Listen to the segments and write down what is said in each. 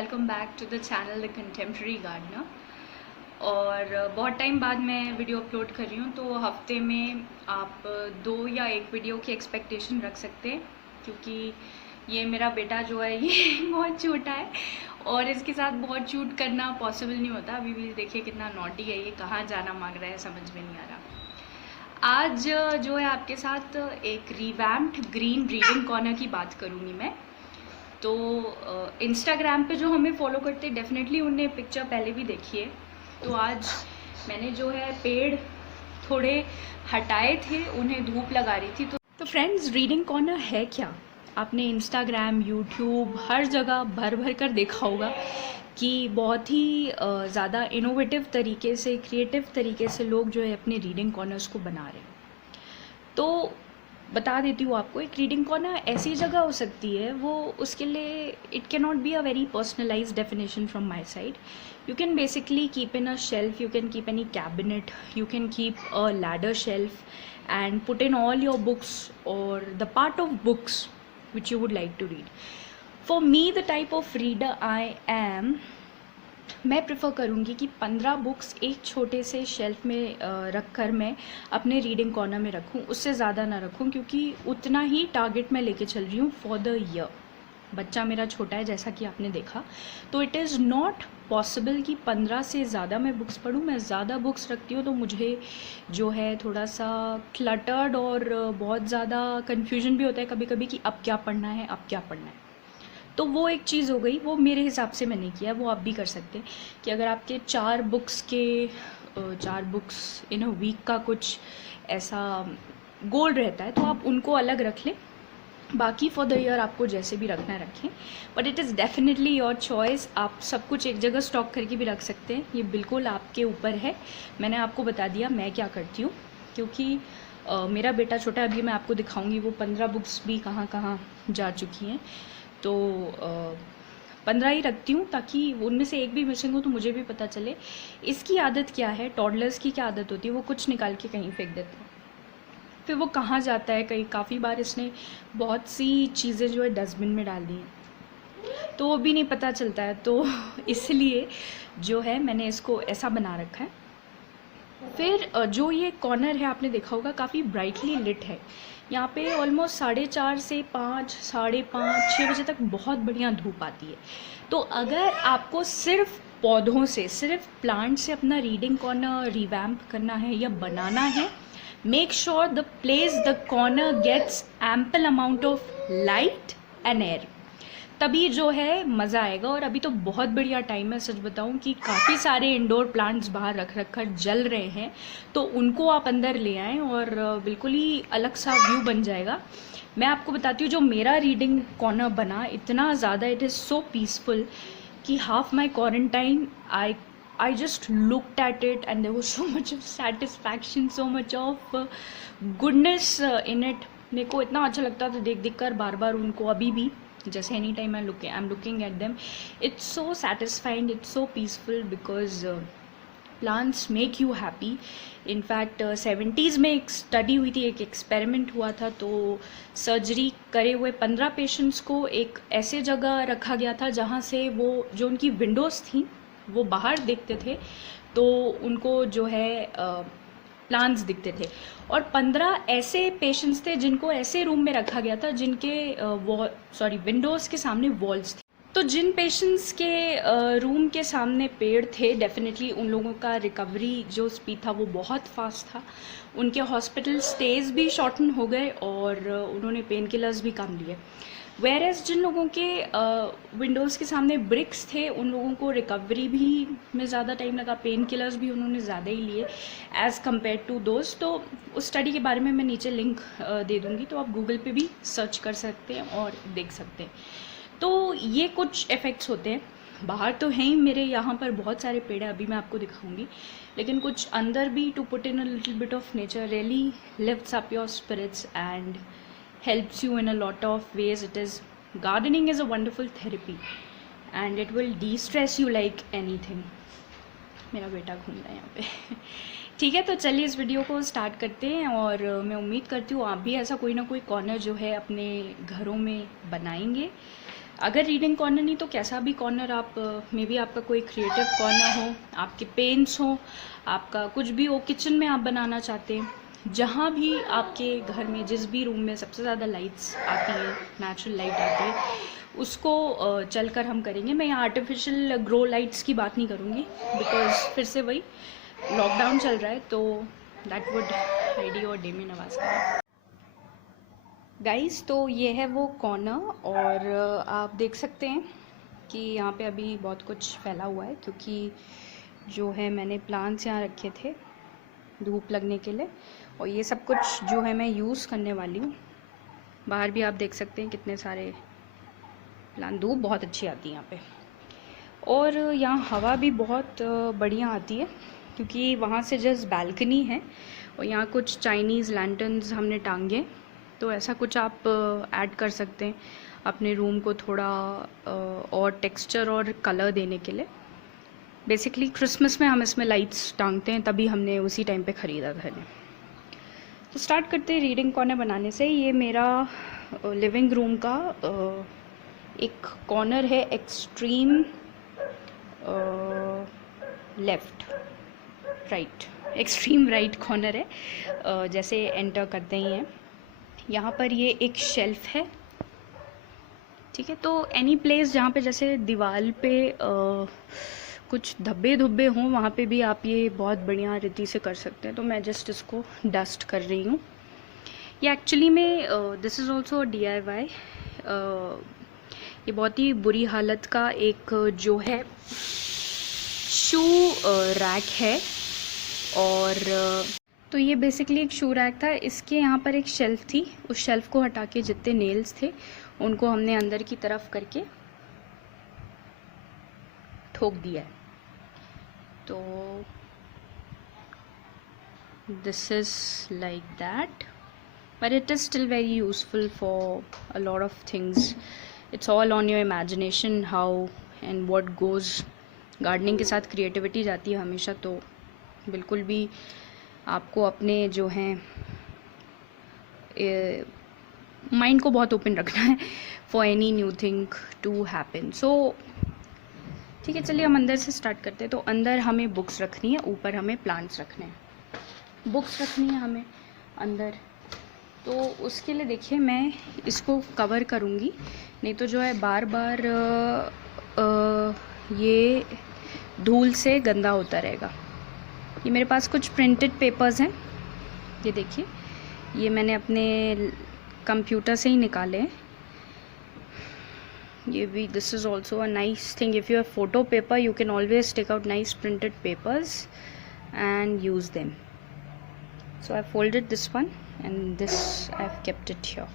Welcome back to the channel the contemporary gardener. और बहुत time बाद मैं वीडियो अपलोड कर रही हूँ, तो हफ्ते में आप 2 या 1 वीडियो की एक्सपेक्टेशन रख सकते हैं, क्योंकि ये मेरा बेटा जो है ये बहुत छोटा है और इसके साथ बहुत शूट करना पॉसिबल नहीं होता। अभी भी देखिए कितना नॉटी है, ये कहाँ जाना मांग रहा है समझ में नहीं आ रहा। आज जो है आपके साथ एक रिवैम्प्ड ग्रीन रीडिंग कॉर्नर की बात करूँगी मैं। तो इंस्टाग्राम पे जो हमें फॉलो करते हैं डेफिनेटली उनने पिक्चर पहले भी देखी है। तो आज मैंने जो है पेड़ थोड़े हटाए थे, उन्हें धूप लगा रही थी। तो फ्रेंड्स, रीडिंग कॉर्नर है क्या? आपने इंस्टाग्राम, यूट्यूब हर जगह भर भर कर देखा होगा कि बहुत ही ज़्यादा इनोवेटिव तरीके से, क्रिएटिव तरीके से लोग जो है अपने रीडिंग कॉर्नर्स को बना रहे हैं। तो बता देती हूँ आपको, एक रीडिंग कॉर्नर ऐसी जगह हो सकती है, वो उसके लिए it can not be a very personalised definition from my side. You can basically keep in a shelf, you can keep any cabinet, you can keep a ladder shelf and put in all your books or the part of books which you would like to read. For me, the type of reader I am, मैं prefer करूँगी कि 15 books एक छोटे से shelf में रख कर मैं अपने रीडिंग कॉर्नर में रखूँ, उससे ज़्यादा ना रखूँ, क्योंकि उतना ही टारगेट मैं लेके चल रही हूँ फॉर द ईयर. बच्चा मेरा छोटा है जैसा कि आपने देखा, तो इट इज़ नॉट पॉसिबल कि 15 से ज़्यादा मैं बुक्स पढूँ. मैं ज़्यादा बुक्स रखती हूँ तो मुझे जो है थोड़ा सा क्लटर्ड और बहुत ज़्यादा कन्फ्यूजन भी होता है कभी कभी कि अब क्या पढ़ना है, अब क्या पढ़ना है. तो वो एक चीज़ हो गई, वो मेरे हिसाब से मैंने किया. वो आप भी कर सकते हैं कि अगर आपके 4 बुक्स इन अ वीक का कुछ ऐसा गोल रहता है तो आप उनको अलग रख लें. बाकी फॉर द ईयर आपको जैसे भी रखना है रखें, but it is definitely your choice. आप सब कुछ एक जगह स्टॉक करके भी रख सकते हैं, ये बिल्कुल आपके ऊपर है. मैंने आपको बता दिया मैं क्या करती हूँ, क्योंकि मेरा बेटा छोटा है. अभी मैं आपको दिखाऊंगी वो 15 बुक्स भी कहाँ कहाँ जा चुकी हैं. तो 15 ही रखती हूँ ताकि उनमें से एक भी मिसिंग हो तो मुझे भी पता चले. इसकी आदत क्या है, टॉडलर्स की क्या आदत होती है, वो कुछ निकाल के कहीं फेंक देते हैं, फिर वो कहाँ जाता है. कहीं काफ़ी बार इसने बहुत सी चीज़ें जो है डस्टबिन में डाल दी हैं, तो वो भी नहीं पता चलता है. तो इसलिए जो है मैंने इसको ऐसा बना रखा है. फिर जो ये कॉर्नर है आपने देखा होगा काफ़ी ब्राइटली लिट है. यहाँ पे ऑलमोस्ट 4:30 से 5, 5:30, 6 बजे तक बहुत बढ़िया धूप आती है. तो अगर आपको सिर्फ पौधों से, सिर्फ प्लांट से अपना रीडिंग कॉर्नर रिवैम्प करना है या बनाना है, make sure the place the corner gets ample amount of light and air, तभी जो है मज़ा आएगा. और अभी तो बहुत बढ़िया टाइम है. सच बताऊं कि काफ़ी सारे इंडोर प्लांट्स बाहर रख रख कर जल रहे हैं, तो उनको आप अंदर ले आएँ और बिल्कुल ही अलग सा व्यू बन जाएगा. मैं आपको बताती हूँ, जो मेरा रीडिंग कॉर्नर बना, इतना ज़्यादा इट इज़ सो पीसफुल कि half my quarantine I just looked at it and there was so much of satisfaction, so much of goodness in it. मेरे को इतना अच्छा लगता था देख देख कर बार बार उनको. अभी भी जैसे any time I am looking at them, it's so satisfying, it's so peaceful, because plants make you happy. In fact 70s में एक स्टडी हुई थी, एक एक्सपेरिमेंट हुआ था. तो सर्जरी करे हुए 15 पेशेंट्स को एक ऐसे जगह रखा गया था जहाँ से वो जो उनकी विंडोज़ थी वो बाहर देखते थे, तो उनको जो है प्लांट्स दिखते थे. और 15 ऐसे पेशेंट्स थे जिनको ऐसे रूम में रखा गया था जिनके विंडोज़ के सामने वॉल्स थी. तो जिन पेशेंट्स के रूम के सामने पेड़ थे, डेफिनेटली उन लोगों का रिकवरी जो स्पीड था वो बहुत फास्ट था. उनके हॉस्पिटल स्टेज भी शॉर्टन हो गए और उन्होंने पेन किलर्स भी कम लिए. वेयर एज जिन लोगों के विंडोज़ के सामने ब्रिक्स थे, उन लोगों को रिकवरी भी में ज़्यादा टाइम लगा, पेन किलर्स भी उन्होंने ज़्यादा ही लिए एज़ कम्पेयर टू दोज. तो उस स्टडी के बारे में मैं नीचे लिंक दे दूँगी, तो आप गूगल पे भी सर्च कर सकते हैं और देख सकते हैं. तो ये कुछ इफ़ेक्ट्स होते हैं. बाहर तो हैं ही मेरे यहाँ पर बहुत सारे पेड़ हैं, अभी मैं आपको दिखाऊंगी, लेकिन कुछ अंदर भी to put in a little bit of nature really lifts up your spirits and helps you in a lot of ways. Gardening is a wonderful therapy and it will de-stress you like anything. मेरा बेटा घूम रहा है यहाँ पे. ठीक है, तो चलिए इस वीडियो को स्टार्ट करते हैं. और मैं उम्मीद करती हूँ आप भी ऐसा कोई ना कोई कॉर्नर जो है अपने घरों में बनाएंगे. अगर रीडिंग कॉर्नर नहीं तो कैसा भी कॉर्नर आप, मे बी आपका कोई क्रिएटिव कॉर्नर हो, आपके पेंट्स हो, आपका कुछ भी हो, किचन में आप बनाना चाहते हैं, जहाँ भी आपके घर में जिस भी रूम में सबसे ज़्यादा लाइट्स आती है, नेचुरल लाइट आती है, उसको चलकर हम करेंगे। मैं यहाँ आर्टिफिशियल ग्रो लाइट्स की बात नहीं करूँगी, बिकॉज फिर से वही लॉकडाउन चल रहा है, तो दैट वुड हाइडी और डेमी नवाज का। गाइस, तो ये है वो कॉर्नर, और आप देख सकते हैं कि यहाँ पे अभी बहुत कुछ फैला हुआ है, क्योंकि जो है मैंने प्लांट्स यहाँ रखे थे धूप लगने के लिए, और ये सब कुछ जो है मैं यूज़ करने वाली हूँ। बाहर भी आप देख सकते हैं कितने सारे प्लांट, धूप बहुत अच्छी आती है यहाँ पे, और यहाँ हवा भी बहुत बढ़िया आती है, क्योंकि वहाँ से जस्ट बालकनी है, और यहाँ कुछ चाइनीज़ लैंटर्न्स हमने टांगे, तो ऐसा कुछ आप ऐड कर सकते हैं अपने रूम को थोड़ा और टेक्सचर और कलर देने के लिए। बेसिकली क्रिसमस में हम इसमें लाइट्स टांगते हैं, तभी हमने उसी टाइम पे ख़रीदा था इन्हें। तो स्टार्ट करते हैं रीडिंग कॉर्नर बनाने से। ये मेरा लिविंग रूम का एक कॉर्नर है, extreme left right, extreme right corner है, जैसे एंटर करते ही हैं। यहाँ पर ये एक शेल्फ है, ठीक है। तो एनी प्लेस जहाँ पे जैसे दीवार पे कुछ धब्बे धुब्बे हों, वहाँ पे भी आप ये बहुत बढ़िया रीति से कर सकते हैं। तो मैं जस्ट इसको डस्ट कर रही हूँ। ये एक्चुअली में दिस इज़ ऑल्सो DIY। ये बहुत ही बुरी हालत का एक जो है शू रैक है, और तो ये बेसिकली एक शू रैक था। इसके यहाँ पर एक शेल्फ़ थी, उस शेल्फ़ को हटा के जितने नेल्स थे उनको हमने अंदर की तरफ करके ठोक दिया है। तो this is like that, but it is still very useful for a lot of things. It's all on your imagination how and what goes. Gardening के साथ क्रिएटिविटी जाती है हमेशा, तो बिल्कुल भी आपको अपने जो हैं माइंड को बहुत ओपन रखना है for any new thing to happen. So ठीक है, चलिए हम अंदर से स्टार्ट करते हैं। तो अंदर हमें बुक्स रखनी है, ऊपर हमें प्लांट्स रखने हैं। बुक्स रखनी है हमें अंदर, तो उसके लिए देखिए मैं इसको कवर करूँगी, नहीं तो जो है बार बार ये धूल से गंदा होता रहेगा। ये मेरे पास कुछ प्रिंटेड पेपर्स हैं, ये देखिए, ये मैंने अपने कंप्यूटर से ही निकाले हैं। ये भी, this is also a nice thing, if you have photo paper you can always take out nice printed papers and use them. So I folded this one and this I have kept it here,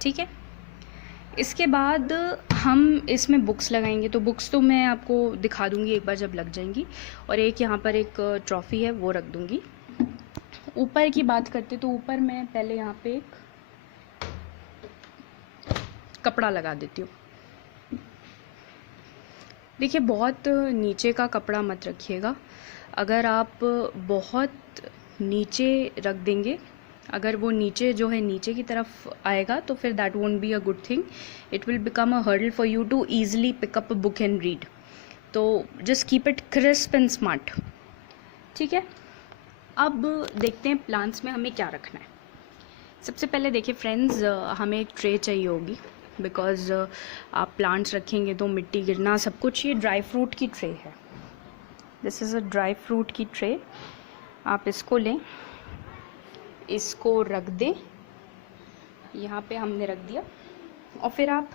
ठीक है। इसके बाद हम इसमें books लगाएंगे। तो books तो मैं आपको दिखा दूंगी एक बार जब लग जाएंगी, और एक यहाँ पर एक ट्रॉफ़ी है वो रख दूंगी। ऊपर की बात करते तो ऊपर मैं पहले यहाँ पे एक कपड़ा लगा देती हूँ। देखिए, बहुत नीचे का कपड़ा मत रखिएगा। अगर आप बहुत नीचे रख देंगे, अगर वो नीचे जो है नीचे की तरफ आएगा, तो फिर that won't be a good thing. It will become a hurdle for you to easily pick up a book and read. तो just keep it crisp and smart, ठीक है। अब देखते हैं प्लांट्स में हमें क्या रखना है। सबसे पहले देखिए फ्रेंड्स, हमें एक ट्रे चाहिए होगी, बिकॉज आप प्लांट्स रखेंगे तो मिट्टी गिरना सब कुछ। ये ड्राई फ्रूट की ट्रे है, this is a dry fruit की ट्रे। आप इसको लें, इसको रख दें, यहाँ पे हमने रख दिया। और फिर आप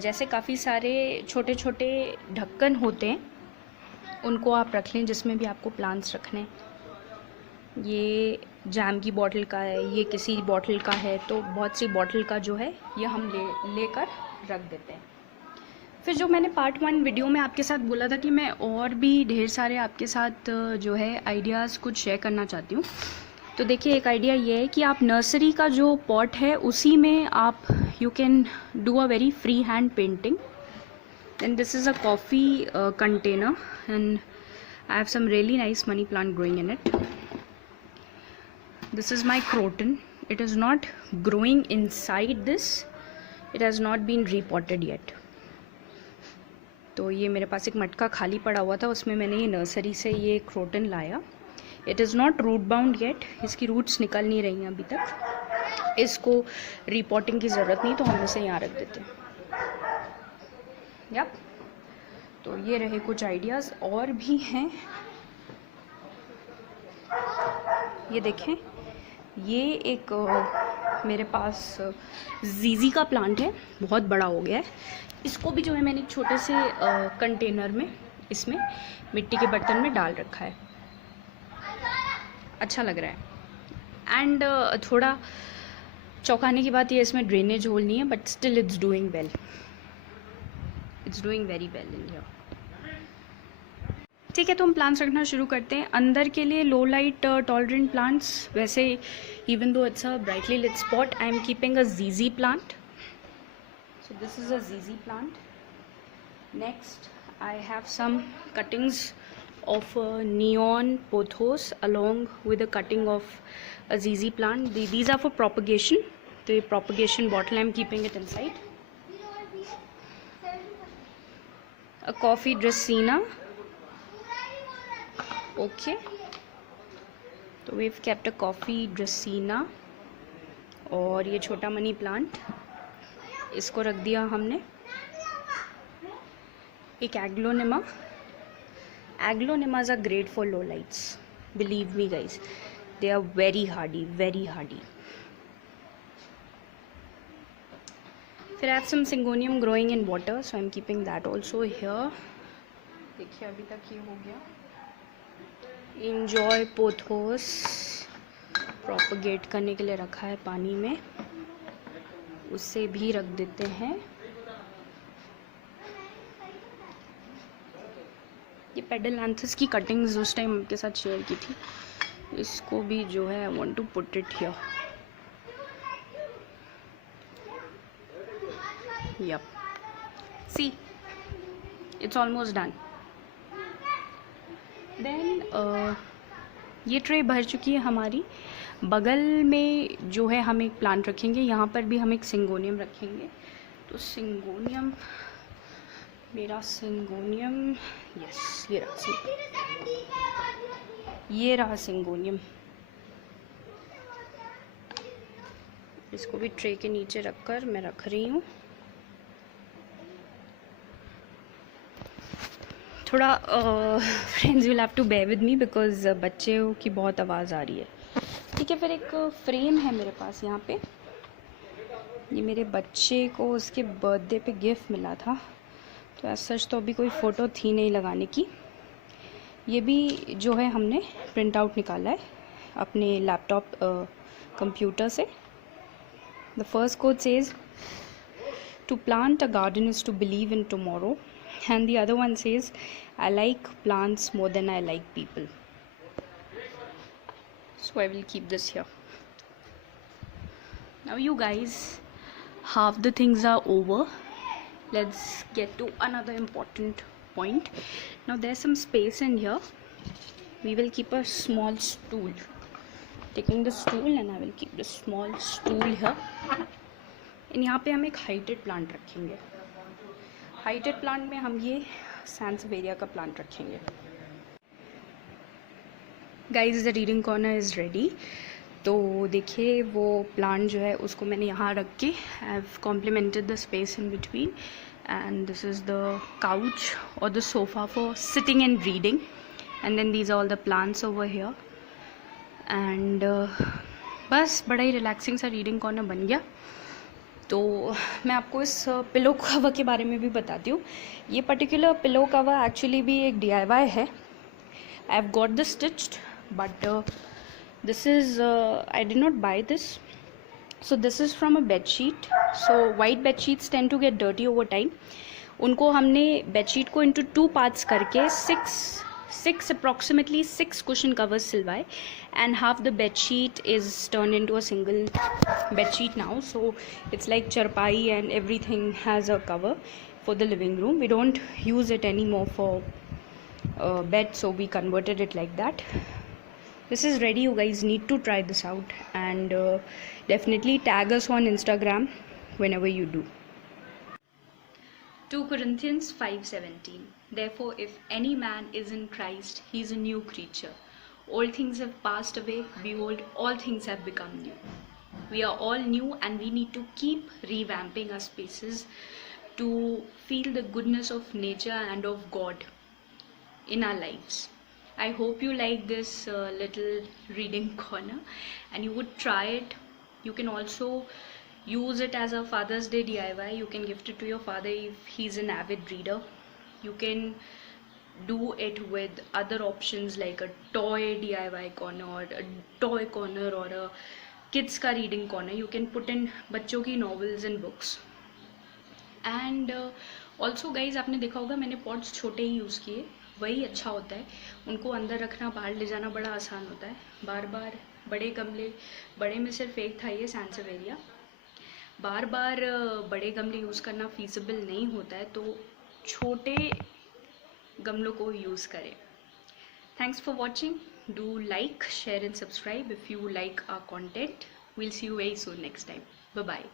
जैसे काफ़ी सारे छोटे छोटे ढक्कन होते हैं, उनको आप रख लें जिसमें भी आपको प्लांट्स रखने हैं। ये जैम की बॉटल का है, ये किसी बॉटल का है, तो बहुत सी बॉटल का जो है ये हम लेकर रख देते हैं। फिर जो मैंने पार्ट 1 वीडियो में आपके साथ बोला था कि मैं और भी ढेर सारे आपके साथ जो है आइडियाज़ कुछ शेयर करना चाहती हूँ। तो देखिए, एक आइडिया ये है कि आप नर्सरी का जो पॉट है उसी में आप you can do a very free hand painting. And this is a coffee container and I have some really nice money plant growing in it. This is my croton. It is not growing inside this. It has not been repotted yet. तो ये मेरे पास एक मटका खाली पड़ा हुआ था, उसमें मैंने ये नर्सरी से ये क्रोटन लाया। It is not root bound yet, इसकी रूट्स निकल नहीं रही हैं अभी तक, इसको रीपॉटिंग की ज़रूरत नहीं, तो हम इसे यहाँ रख देते हैं। यप, तो ये रहे कुछ आइडियाज़, और भी हैं। ये देखें, ये एक मेरे पास जीजी का प्लांट है, बहुत बड़ा हो गया है। इसको भी जो है मैंने एक छोटे से कंटेनर में, इसमें मिट्टी के बर्तन में डाल रखा है। अच्छा लग रहा है। एंड थोड़ा चौंकाने की बात ये, इसमें ड्रेनेज होल नहीं है, but still it's doing well, it's doing very well in here. ठीक है, तो हम प्लांट्स रखना शुरू करते हैं। अंदर के लिए लो लाइट टॉलरेंट प्लांट्स, वैसे even though it's a brightly lit spot, I am keeping a जीजी plant. So this is a जीजी plant. Next I have some cuttings of neon pothos along with a cutting of a ZZ plant. These are for propagation. The propagation bottle, I'm keeping it inside. A coffee Dracaena. Okay. So we've kept a coffee Dracaena. और ये छोटा money plant, इसको रख दिया हमने। एक aglaonema. Aglonemas are great for low lights. Believe me guys, they are very hardy, very hardy. फिर I have some Syngonium growing in water, so I'm keeping that also here. देखिए अभी तक ये हो गया। Enjoy pothos propagate करने के लिए रखा है पानी में, उससे भी रख देते हैं। ये पेडलैंथस की कटिंग्स उस टाइम आपके साथ शेयर की थी, इसको भी जो है I want to put it here. Yup, see it's almost done. Then ये ट्रे भर चुकी है हमारी। बगल में जो है हम एक प्लांट रखेंगे, यहाँ पर भी हम एक सिंगोनियम रखेंगे। तो सिंगोनियम, मेरा सिंगोनियम, यस ये रहा सिंगोनियम। इसको भी ट्रे के नीचे रखकर मैं रख रही हूँ। थोड़ा friends will have to bear with me because बच्चों की बहुत आवाज़ आ रही है। ठीक है, फिर एक फ्रेम है मेरे पास यहाँ पे, ये मेरे बच्चे को उसके बर्थडे पे गिफ्ट मिला था, तो ऐसा सच तो अभी कोई फ़ोटो थी नहीं लगाने की। ये भी जो है हमने प्रिंट आउट निकाला है अपने लैपटॉप कंप्यूटर से। The first quote says to plant a garden is to believe in tomorrow, and the other one says I like plants more than I like people. So I will keep this here. Now you guys, half the things are over. Let's get to another important point. Now there's some space in here. We will keep a small stool. Taking the stool and I will keep the small stool here. And यहाँ पे हम एक heighted plant रखेंगे। Heighted plant में हम ये सैंसवेरिया का plant रखेंगे। Guys, the reading corner is ready. तो देखिए वो प्लांट जो है उसको मैंने यहाँ रख के I have complemented the space in between, and this is the couch और the sofa for sitting and reading, and then these are all the plants over here. And बस बड़ा ही रिलैक्सिंग सा रीडिंग कॉर्नर बन गया। तो मैं आपको इस पिलो कवर के बारे में भी बताती हूँ। ये पर्टिकुलर पिलो कवर एक्चुअली भी एक DIY है। I have got the stitched, but this is I did not buy this. So this is from a bed sheet. So white bed sheets tend to get dirty over time. उनको हमने bed sheet को into 2 parts करके approximately 6 cushion covers सिलवाए, and half the bed sheet is turned into a single bed sheet now. So it's like charpai and everything has a cover for the living room. We don't use it anymore for bed, so we converted it like that. This is ready. You guys need to try this out, and definitely tag us on Instagram whenever you do. 2 Corinthians 5:17. Therefore, if any man is in Christ, he is a new creature. Old things have passed away. Behold, all things have become new. We are all new, and we need to keep revamping our spaces to feel the goodness of nature and of God in our lives. I hope you like this little reading corner and you would try it. You can also use it as a Father's Day DIY. You can gift it to your father if he's an avid reader. You can do it with other options like a toy DIY corner or a toy corner or a kids का reading corner. You can put in बच्चों की novels and books. And also guys आपने देखा होगा मैंने pots छोटे ही use किए, वही अच्छा होता है. उनको अंदर रखना, बाहर ले जाना बड़ा आसान होता है. बार बार बड़े गमले, बड़े में सिर्फ एक था ये सैंसेवेरिया, बार बार बड़े गमले यूज़ करना फीजिबल नहीं होता है, तो छोटे गमलों को यूज़ करें. Thanks for watching. Do like, share and subscribe if you like our content. We'll see you very soon next time. Bye bye.